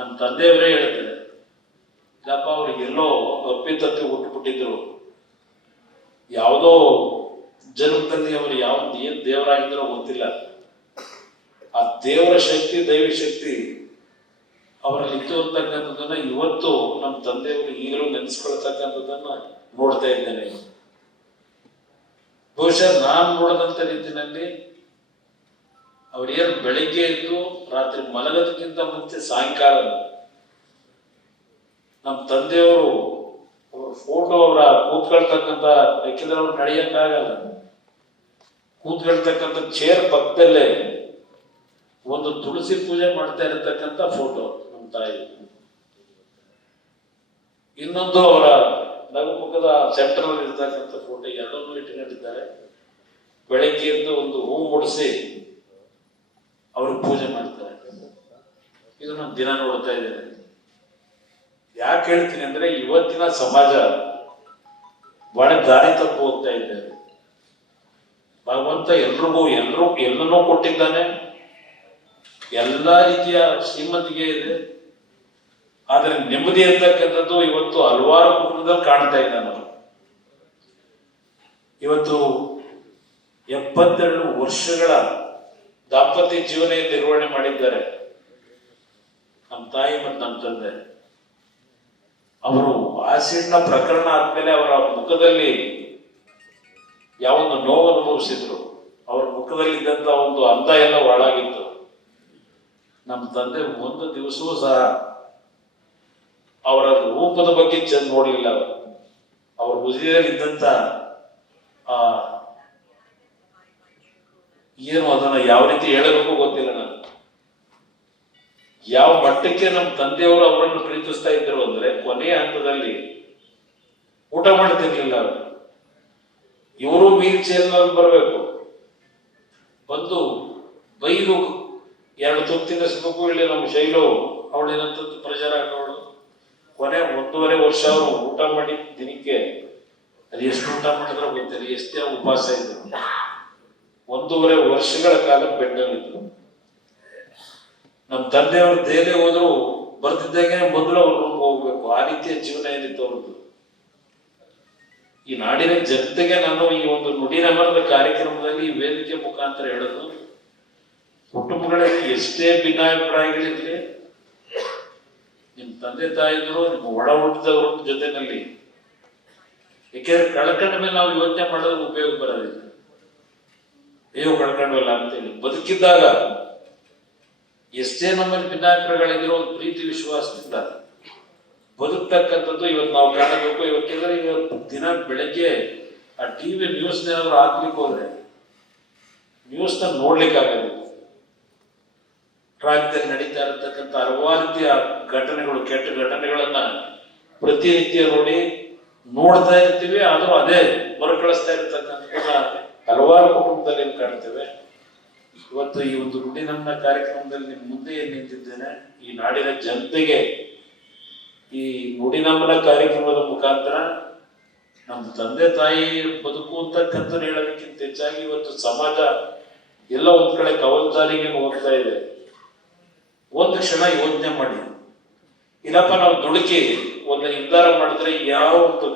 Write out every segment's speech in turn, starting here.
ನಮ್ಮ ತಂದೆಯವರೇ ಹೇಳ್ತಾರೆ, ಇಲ್ಲಪ್ಪ ಅವ್ರಿಗೆ ಎಲ್ಲೋ ಅಪ್ಪಿತಪ್ಪಿ ಹುಟ್ಟುಬಿಟ್ಟಿದ್ರು, ಯಾವುದೋ ಜನ್ಮದಲ್ಲಿ ಅವರು ಏನ್ ದೇವರಾಗಿದ್ರೋ ಗೊತ್ತಿಲ್ಲ, ಆ ದೇವರ ಶಕ್ತಿ ದೈವಿ ಶಕ್ತಿ ಅವರಲ್ಲಿ ಇತ್ತು ಅಂತಕ್ಕಂಥದ್ದನ್ನ ಇವತ್ತು ನಮ್ಮ ತಂದೆಯವರು ಈಗಲೂ ನೆನೆಸ್ಕೊಳ್ತಕ್ಕಂಥದ್ದನ್ನ ನೋಡ್ತಾ ಇದ್ದೇನೆ. ಬಹುಶಃ ನಾನು ನೋಡಿದಂತ ರೀತಿಯಲ್ಲಿ ಅವ್ರೇನು ಬೆಳಿಗ್ಗೆ ಎದ್ದು ರಾತ್ರಿ ಮಲಗೋದಕ್ಕಿಂತ ಮುಂಚೆ ಸಾಯಂಕಾಲ ನಮ್ಮ ತಂದೆಯವರು ಅವ್ರ ಫೋಟೋ ಅವರ ಕೂತ್ಕೊಳ್ತಕ್ಕಂಥ, ಯಾಕೆಂದ್ರೆ ಅವ್ರು ನಡೆಯಕ್ಕಾಗಲ್ಲ, ಕೂತ್ಕೊಳ್ತಕ್ಕಂಥ ಚೇರ್ ಪಕ್ಕದಲ್ಲೇ ಒಂದು ತುಳಸಿ ಪೂಜೆ ಮಾಡ್ತಾ ಇರತಕ್ಕಂಥ ಫೋಟೋ ನಮ್ಮ ತಾಯಿ. ಇನ್ನೊಂದು ಅವರ ನಗುಮುಖದ ಸೆಂಟರ್ ಅಲ್ಲಿ ಇರ್ತಕ್ಕಂಥ ಫೋಟೋ, ಎರಡನ್ನೂ ಇಟ್ಕೊಂಡಿದ್ದಾರೆ. ಬೆಳಗ್ಗೆ ಎದ್ದು ಒಂದು ಹೂ ಮುಡಿಸಿ ಅವರು ಪೂಜೆ ಮಾಡ್ತಾರೆ. ಇದು ನಾನು ದಿನ ನೋಡ್ತಾ ಇದ್ದೇನೆ. ಯಾಕೆ ಹೇಳ್ತೀನಿ ಅಂದ್ರೆ ಇವತ್ತಿನ ಸಮಾಜ ಬಹಳ ದಾರಿ ತಪ್ಪು ಹೋಗ್ತಾ ಇದ್ದಾರೆ. ಭಗವಂತ ಎಲ್ಲನೂ ಕೊಟ್ಟಿದ್ದಾನೆ, ಎಲ್ಲಾ ರೀತಿಯ ಶ್ರೀಮಂತಿಗೆ ಇದೆ, ಆದರೆ ನೆಮ್ಮದಿ ಅಂತಕ್ಕಂಥದ್ದು ಇವತ್ತು ಹಲವಾರು ಕುಟುಂಬದಲ್ಲಿ ಕಾಣ್ತಾ ಇದ್ದಾನೆ. ನಾವು ಇವತ್ತು 72 ವರ್ಷಗಳ ದಾಂಪತ್ಯ ಜೀವನ ನಿರ್ವಹಣೆ ಮಾಡಿದ್ದಾರೆ ನಮ್ಮ ತಾಯಿ ಮತ್ತು ನಮ್ಮ ತಂದೆ. ಅವರು ಆಸಿಡ್ನ ಪ್ರಕರಣ ಆದ್ಮೇಲೆ ಅವರ ಮುಖದಲ್ಲಿ ಯಾವೊಂದು ನೋವು ಅನುಭವಿಸಿದ್ರು, ಅವರ ಮುಖದಲ್ಲಿದ್ದಂತ ಒಂದು ಅಂದ ಎಲ್ಲ ಹಾಳಾಗಿತ್ತು. ನಮ್ಮ ತಂದೆ ಒಂದು ದಿವಸವೂ ಸಹ ಅವರ ರೂಪದ ಬಗ್ಗೆ ಚೆಂದ ನೋಡ್ಲಿಲ್ಲ. ಅವ್ರ ಹೃದಯದಲ್ಲಿದ್ದಂತ ಏನು ಅದನ್ನ ಯಾವ ರೀತಿ ಹೇಳಬೇಕು ಗೊತ್ತಿಲ್ಲ. ನಾನು ಯಾವ ಮಟ್ಟಕ್ಕೆ ನಮ್ಮ ತಂದೆಯವರು ಅವರನ್ನು ಪ್ರೀತಿಸ್ತಾ ಇದ್ರು ಅಂದ್ರೆ, ಕೊನೆಯ ಹಂತದಲ್ಲಿ ಊಟ ಮಾಡ್ತಿರ್ಲಿಲ್ಲ ಅವರು. ಇವರು ವೀಲ್ ಚೇರ್ ಬರಬೇಕು, ಬಂದು ಬೈದು 2 ತುತ್ತು ತಿನ್ನಿಸ್ಬೇಕು. ಇಲ್ಲಿ ನಮ್ಮ ಶೈಲು ಅವಳೇನಂತದ್ದು ಪ್ರೆಷರ್ ಹಾಕೋಳು. ಕೊನೆ 1.5 ವರ್ಷ ಅವರು ಊಟ ಮಾಡಿ ದಿನಕ್ಕೆ ಅದು ಎಷ್ಟು ಊಟ ಮಾಡಿದ್ರೋ ಗೊತ್ತಿಲ್ಲ, ಎಷ್ಟೇ ಉಪವಾಸ ಇದ್ರು. 1.5 ವರ್ಷಗಳ ಕಾಲ ಬೆಡ್ಡಲ್ಲಿದ್ರು. ನಮ್ಮ ತಂದೆಯವರು ದೇಹೇ ಹೋದ್ರು ಬರ್ತಿದ್ದಾಗೆ ಮೊದಲು ಅವ್ರ ರೂಮ್ಗೆ ಹೋಗ್ಬೇಕು. ಆ ರೀತಿಯ ಜೀವನ ಏನಿತ್ತು ಅವ್ರದ್ದು. ಈ ನಾಡಿನ ಜನತೆಗೆ ನಾನು ಈ ಒಂದು ನುಡಿನಮನದ ಕಾರ್ಯಕ್ರಮದಲ್ಲಿ ಈ ವೇದಿಕೆ ಮುಖಾಂತರ ಹೇಳೋದು, ಕುಟುಂಬಗಳಲ್ಲಿ ಎಷ್ಟೇ ಭಿನ್ನಾಭಿಪ್ರಾಯಗಳಿರ್ಲಿ, ನಿಮ್ಮ ತಂದೆ ತಾಯಿದ್ರು ನಿಮ್ಮ ಒಡ ಹುಟ್ಟಿದವ್ರ ಜೊತೆನಲ್ಲಿ, ಏಕೆಂದ್ರೆ ಕಳ್ಕೊಂಡ ಮೇಲೆ ನಾವು ಯೋಚನೆ ಮಾಡೋದು ಉಪಯೋಗ ಬರೋದಿಲ್ಲ. ಅಯ್ಯೋ ಕಳ್ಕೊಂಡ್ವಲ್ಲ ಅಂತೇಳಿ ಬದುಕಿದ್ದಾಗ ಎಷ್ಟೇ ನಮ್ಮಲ್ಲಿ ಭಿನ್ನಾಭಿಪ್ರಾಯಗಳಿರೋ ಒಂದು ಪ್ರೀತಿ ವಿಶ್ವಾಸದಿಂದ ಬದುಕ್ತಕ್ಕಂಥದ್ದು ಇವತ್ತು ನಾವು ಕಾಣಬೇಕು. ಇವತ್ತಿದ್ರೆ ಇವತ್ತು ದಿನ ಬೆಳಗ್ಗೆ ಆ ಟಿವಿ ನ್ಯೂಸ್ ಏನಾದ್ರು ಹಾಕ್ಲಿಕ್ಕೆ ಹೋದ್ರೆ ನ್ಯೂಸ್ನ ನೋಡ್ಲಿಕ್ಕೆ ಆಗೋದಿಲ್ಲ. ರಾಜ್ಯದಲ್ಲಿ ನಡೀತಾ ಇರತಕ್ಕಂಥ ಹಲವಾರು ರೀತಿಯ ಘಟನೆಗಳು, ಕೆಟ್ಟ ಘಟನೆಗಳನ್ನ ಪ್ರತಿನಿತ್ಯ ನೋಡ್ತಾ ಇರ್ತೀವಿ. ಆದ್ರೂ ಅದೇ ಮರುಕಳಿಸ್ತಾ ಇರತಕ್ಕಂಥ ಹಲವಾರು ಕುಟುಂಬದಲ್ಲಿ ಕಾಣ್ತೇವೆ. ಇವತ್ತು ಈ ಒಂದು ನುಡಿ ನಮ್ಮ ಕಾರ್ಯಕ್ರಮದಲ್ಲಿ ನಿಮ್ಮ ಮುಂದೆ ಏನ್ ನಿಂತಿದ್ದೇನೆ, ಈ ನಾಡಿನ ಜನತೆಗೆ ಈ ನುಡಿ ನಮ್ಮನ ಕಾರ್ಯಕ್ರಮದ ಮುಖಾಂತರ ನಮ್ಮ ತಂದೆ ತಾಯಿ ಬದುಕು ಅಂತಕ್ಕಂಥ ಹೇಳೋದಕ್ಕಿಂತ ಹೆಚ್ಚಾಗಿ ಇವತ್ತು ಸಮಾಜ ಎಲ್ಲ ಒಂದ್ ಕಡೆ ಕವಲ್ದಾರಿಗೆ ಹೋಗ್ತಾ ಇದೆ. ಒಂದು ಕ್ಷಣ ಯೋಚನೆ ಮಾಡಿ, ಇಲ್ಲಪ್ಪ ನಾವು ದುಡುಕಿ ಒಂದು ನಿರ್ಧಾರ ಮಾಡಿದ್ರೆ ಯಾವ ಒಂದು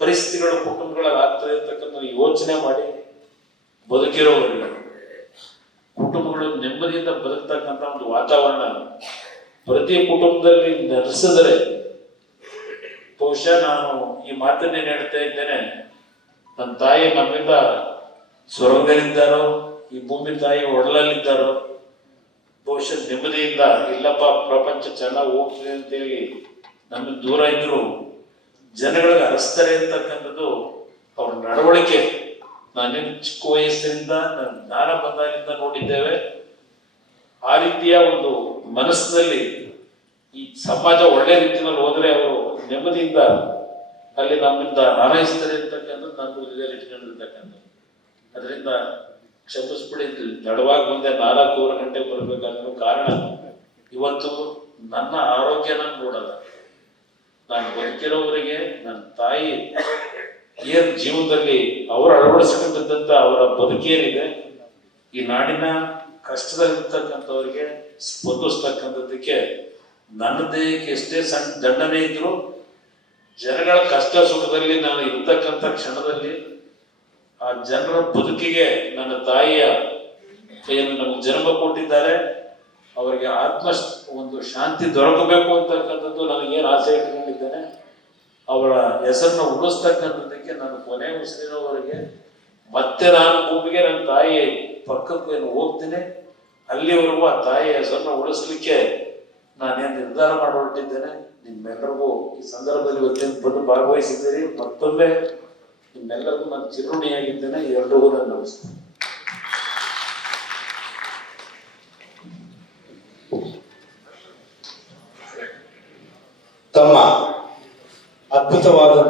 ಪರಿಸ್ಥಿತಿಗಳು ಕುಟುಂಬಗಳಲ್ಲಿ ಆಗ್ತದೆ ಅಂತಕ್ಕಂಥ ಯೋಚನೆ ಮಾಡಿ ಬದುಕಿರೋವರಿಗೆ ಕುಟುಂಬಗಳು ನೆಮ್ಮದಿಯಿಂದ ಬದುಕ್ತಕ್ಕಂಥ ಒಂದು ವಾತಾವರಣ ಪ್ರತಿ ಕುಟುಂಬದಲ್ಲಿ ನೆಲೆಸಿದರೆ, ಬಹುಶಃ ನಾನು ಈ ಮಾತನ್ನೇ ಹೇಳ್ತಾ ಇದ್ದೇನೆ, ನನ್ನ ತಾಯಿ ನಮ್ಮಿಂದ ಸ್ವರ್ಗದಲ್ಲಿದ್ದಾರೋ ಈ ಭೂಮಿ ತಾಯಿ ಒಡಲಲ್ಲಿದ್ದಾರೋ, ಬಹುಶಃ ನೆಮ್ಮದಿಯಿಂದ ಇಲ್ಲಪ್ಪ ಪ್ರಪಂಚ ಚೆನ್ನಾಗಿ ಹೋಗ್ತದೆ ಅಂತೇಳಿ ನಮಗೆ ದೂರ ಇದ್ರು ಜನಗಳಿಗೆ ಅರಸ್ತಾರೆ ಅಂತಕ್ಕಂಥದ್ದು ಅವ್ರ ನಡವಳಿಕೆ ನಾನೇನು ಚಿಕ್ಕ ವಯಸ್ಸಿನಿಂದ ಜ್ಞಾನ ಬಂದಾಗಿಂದ ನೋಡಿದ್ದೇವೆ. ಆ ರೀತಿಯ ಒಂದು ಮನಸ್ಸಿನಲ್ಲಿ ಈ ಸಮಾಜ ಒಳ್ಳೆ ರೀತಿಯಲ್ಲಿ ಹೋದ್ರೆ ಅವರು ನೆಮ್ಮದಿಯಿಂದ ಅಲ್ಲಿ ನಮ್ಮಿಂದ ಹಾರೈಸ್ತಾರೆ ಅಂತಕ್ಕಂಥದ್ದು ನನ್ನ ಹೃದಯದಲ್ಲಿ ಇಟ್ಕೊಂಡಿರ್ತಕ್ಕಂಥದ್ದು. ಅದರಿಂದ ಕ್ಷಮಿಸ್ಬಿಡಿ, ತಡವಾಗಿ ಬಂದೆ, 4-4 ಗಂಟೆಗೆ ಬರ್ಬೇಕಾಗಿರೋ ಕಾರಣ ಇವತ್ತು ನನ್ನ ಆರೋಗ್ಯನ ನೋಡಲ್ಲ. ನಾನು ಬದುಕಿರೋವರಿಗೆ ನನ್ನ ತಾಯಿ ಏನ್ ಜೀವನದಲ್ಲಿ ಅವರು ಅಳವಡಿಸ್ಕೊಂಡಿದ್ದಂತ ಅವರ ಬದುಕೇನಿದೆ, ಈ ನಾಡಿನ ಕಷ್ಟದಲ್ಲಿರ್ತಕ್ಕಂಥವ್ರಿಗೆ ಸ್ಪಂದಿಸ್ತಕ್ಕಂಥದ್ದಕ್ಕೆ ನನ್ನ ದೇಹಕ್ಕೆ ಎಷ್ಟೇ ಸಣ್ಣ ದಂಡನೆ ಇದ್ರು ಜನಗಳ ಕಷ್ಟ ಸುಖದಲ್ಲಿ ನಾನು ಇರ್ತಕ್ಕಂಥ ಕ್ಷಣದಲ್ಲಿ ಆ ಜನರ ಬದುಕಿಗೆ ನನ್ನ ತಾಯಿಯ ಏನು ನಮಗೆ ಜನ್ಮ ಕೊಟ್ಟಿದ್ದಾರೆ ಅವರಿಗೆ ಒಂದು ಶಾಂತಿ ದೊರಕಬೇಕು ಅಂತಕ್ಕಂಥದ್ದು ನನಗೇನು ಆಸೆ ಇಟ್ಕೊಂಡಿದ್ದೇನೆ ಅವಳ ಹೆಸರನ್ನ ಉಳಿಸ್ತಕ್ಕಂಥದ್ದಕ್ಕೆ ನಾನು ಕೊನೆ ಉಸಿರಿನವರೆಗೆ ಮತ್ತೆ ನಾನು ಭೂಮಿಗೆ ನನ್ನ ತಾಯಿ ಪಕ್ಕಕ್ಕೆ ಹೋಗ್ತೀನಿ. ಅಲ್ಲಿವರೆಗೂ ಆ ತಾಯಿಯ ಹೆಸರನ್ನ ಉಳಿಸ್ಲಿಕ್ಕೆ ನಾನೇನು ನಿರ್ಧಾರ ಮಾಡಿ ಹೊರಟಿದ್ದೇನೆ. ನಿಮ್ಮೆಲ್ಲರಿಗೂ ಈ ಸಂದರ್ಭದಲ್ಲಿ ಇವತ್ತಿನ ಬಂದು ಭಾಗವಹಿಸಿದ್ದೀರಿ. ಮತ್ತೊಮ್ಮೆ ನಿಮ್ಮೆಲ್ಲರಿಗೂ ನಾನು ಚಿರುಣಿಯಾಗಿದ್ದೇನೆ. ಎಲ್ರಿಗೂ ನಾನು ನಮಸ್ಕಾರ. ತಮ್ಮ ಅದ್ಭುತವಾದಂತಹ